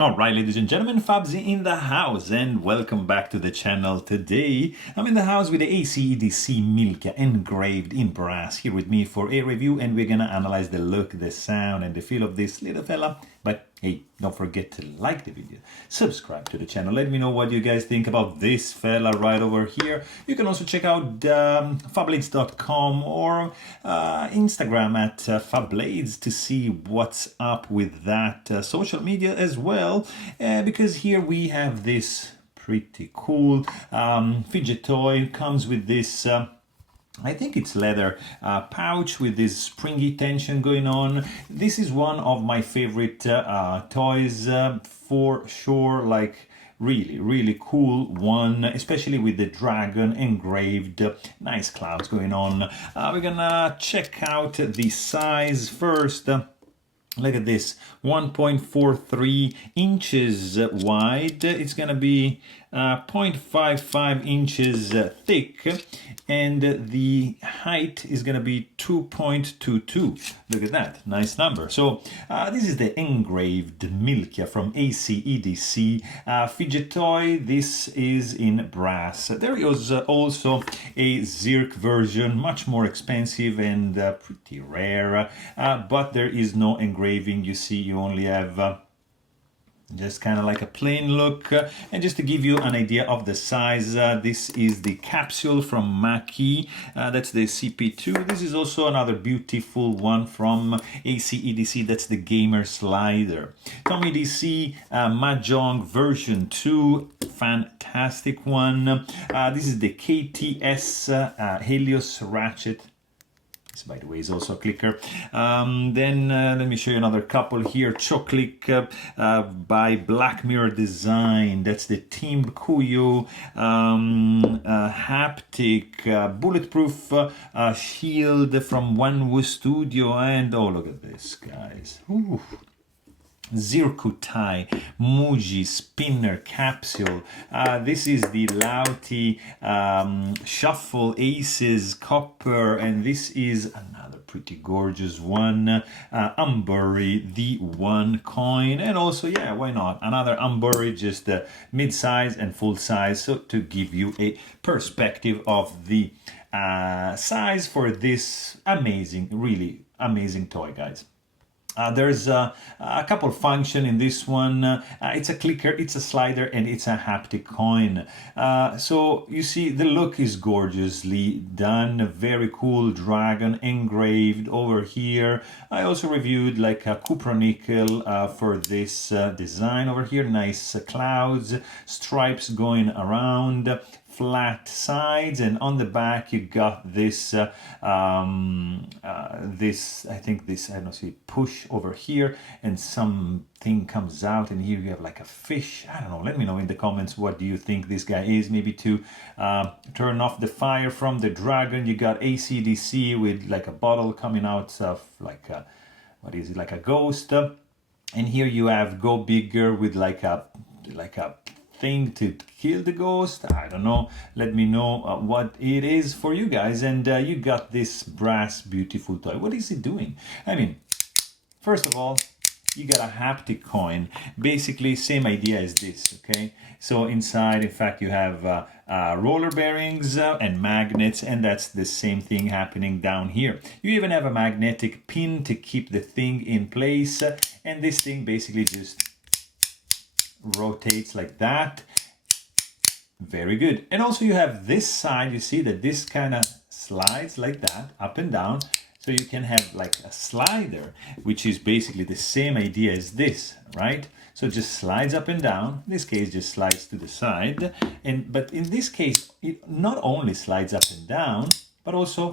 Alright, ladies and gentlemen, Fabzi in the house, and welcome back to the channel. Today I'm in the house with the ACEdc Milkia Engraved in brass here with me for a review, and we're gonna analyze the look, the sound and the feel of this little fella. But hey, don't forget to like the video, subscribe to the channel, let me know what you guys think about this fella right over here. You can also check out Fablades.com or Instagram at Fablades to see what's up with that social media as well, because here we have this pretty cool fidget toy. It comes with this I think it's leather pouch with this springy tension going on. This is one of my favorite toys for sure, like really cool one, especially with the dragon engraved, nice clouds going on. We're gonna check out the size first. Look at this, 1.43 inches wide. It's gonna be 0.55 inches thick, and the height is gonna be 2.22. Look at that, nice number. So this is the engraved Milkia from ACEdc fidget toy. This is in brass. There is also a Zirc version, much more expensive and pretty rare, but there is no engraving. You see, you only have just kind of like a plain look. And just to give you an idea of the size, this is the capsule from Milkia. That's the CP2. This is also another beautiful one from ACEdc. That's the gamer slider. Tommy DC Mahjong version 2, fantastic one. This is the KTS Helios ratchet. By the way, is also a clicker. Then let me show you another couple here. Choclick by Black Mirror Design. That's the Team Kuyo haptic bulletproof shield from Wanwu Studio. And oh, look at this, guys. Ooh. Zircutai Muji spinner capsule. This is the Lauti Shuffle Aces copper, and this is another pretty gorgeous one. Amburi, the one coin, and also, yeah, why not, another Amburi, just mid-size and full size, so to give you a perspective of the size for this amazing, really amazing toy, guys. There's a couple function in this one. It's a clicker, it's a slider, and it's a haptic coin. So you see the look is gorgeously done. Very cool dragon engraved over here. I also reviewed like a cupronickel for this design over here. Nice clouds, stripes going around, flat sides, and on the back you got this this, I think this, I don't know, see, push over here, and something comes out, and here you have like a fish. I don't know, let me know in the comments what do you think this guy is. Maybe to turn off the fire from the dragon. You got ACEdc with like a bottle coming out of like a, what is it, like a ghost, and here you have Go Bigger with like a thing to kill the ghost. I don't know, let me know what it is for you guys. And you got this brass beautiful toy. What is it doing? I mean, first of all, you got a haptic coin, basically same idea as this, okay? So inside, in fact, you have roller bearings and magnets, and that's the same thing happening down here. You even have a magnetic pin to keep the thing in place, and this thing basically just rotates like that. Very good. And also you have this side, you see that this kind of slides like that up and down, so you can have like a slider, which is basically the same idea as this, right? So it just slides up and down. In this case, just slides to the side, and but in this case it not only slides up and down, but also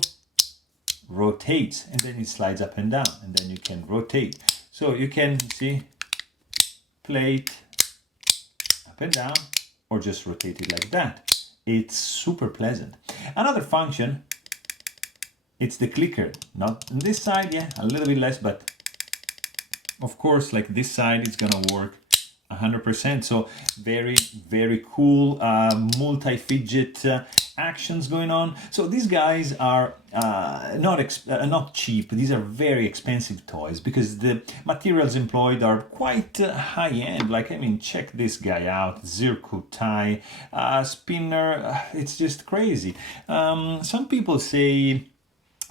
rotates, and then it slides up and down, and then you can rotate. So you can see, plate up and down, or just rotate it like that. It's super pleasant. Another function, it's the clicker. Not on this side, yeah, a little bit less, but of course, like this side, it's gonna work 100%. So very cool multi-fidget actions going on. So these guys are not cheap. These are very expensive toys because the materials employed are quite high end. Like, I mean, check this guy out, zirco tie, spinner. It's just crazy. Some people say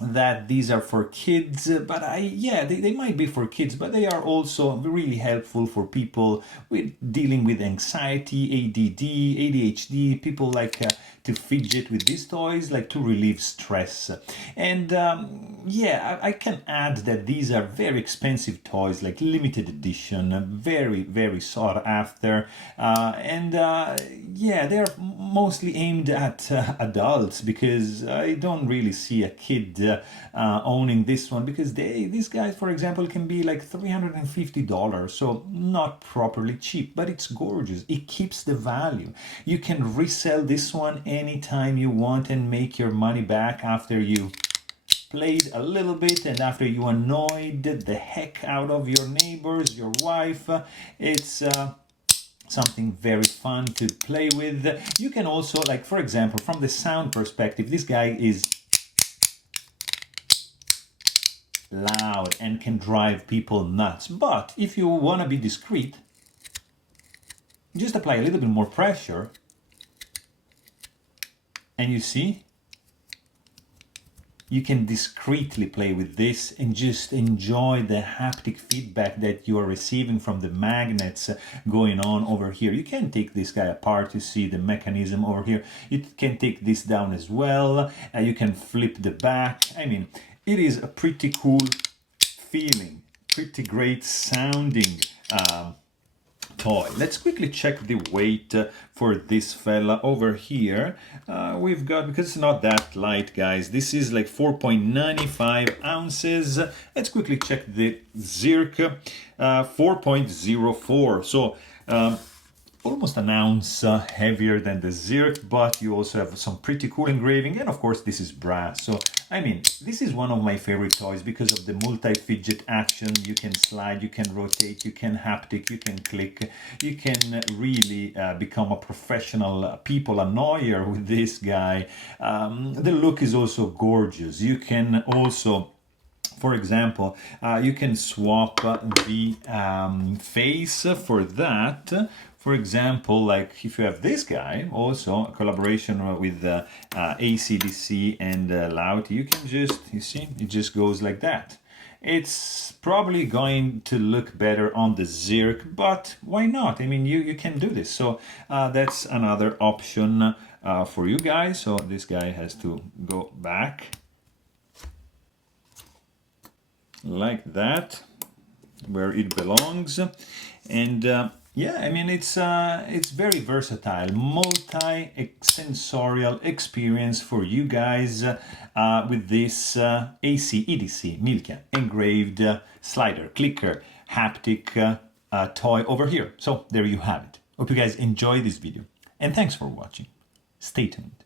that these are for kids, but they might be for kids, but they are also really helpful for people with dealing with anxiety, ADD, ADHD. People like to fidget with these toys, like to relieve stress. And I can add that these are very expensive toys, like limited edition, very, very sought after. They're mostly aimed at adults, because I don't really see a kid owning this one, because these guys, for example, can be like $350, so not properly cheap, but it's gorgeous. It keeps the value. You can resell this one anytime you want and make your money back after you played a little bit and after you annoyed the heck out of your neighbors, your wife. It's something very fun to play with. You can also, like, for example, from the sound perspective, this guy is loud and can drive people nuts. But if you want to be discreet, just apply a little bit more pressure, and you see, you can discreetly play with this and just enjoy the haptic feedback that you are receiving from the magnets going on over here. You can take this guy apart to see the mechanism over here. You can take this down as well. You can flip the back. I mean, it is a pretty cool feeling, pretty great sounding toy. Let's quickly check the weight for this fella over here. We've got, because it's not that light, guys, this is like 4.95 ounces. Let's quickly check the Zirk, 4.04. So almost an ounce heavier than the Zirk, but you also have some pretty cool engraving, and of course this is brass. So I mean, this is one of my favorite toys because of the multi-fidget action. You can slide, you can rotate, you can haptic, you can click. You can really become a professional people annoyer with this guy. The look is also gorgeous. You can also, for example, you can swap the face for that. For example, like if you have this guy, also a collaboration with ACEdc and Loud, you can just, you see, it just goes like that. It's probably going to look better on the Zirk, but why not? I mean, you can do this. So that's another option for you guys. So this guy has to go back like that, where it belongs. And yeah, I mean, it's very versatile, multi-sensorial experience for you guys with this ACEdc Milkia Engraved slider, clicker, haptic toy over here. So there you have it. Hope you guys enjoy this video, and thanks for watching. Stay tuned.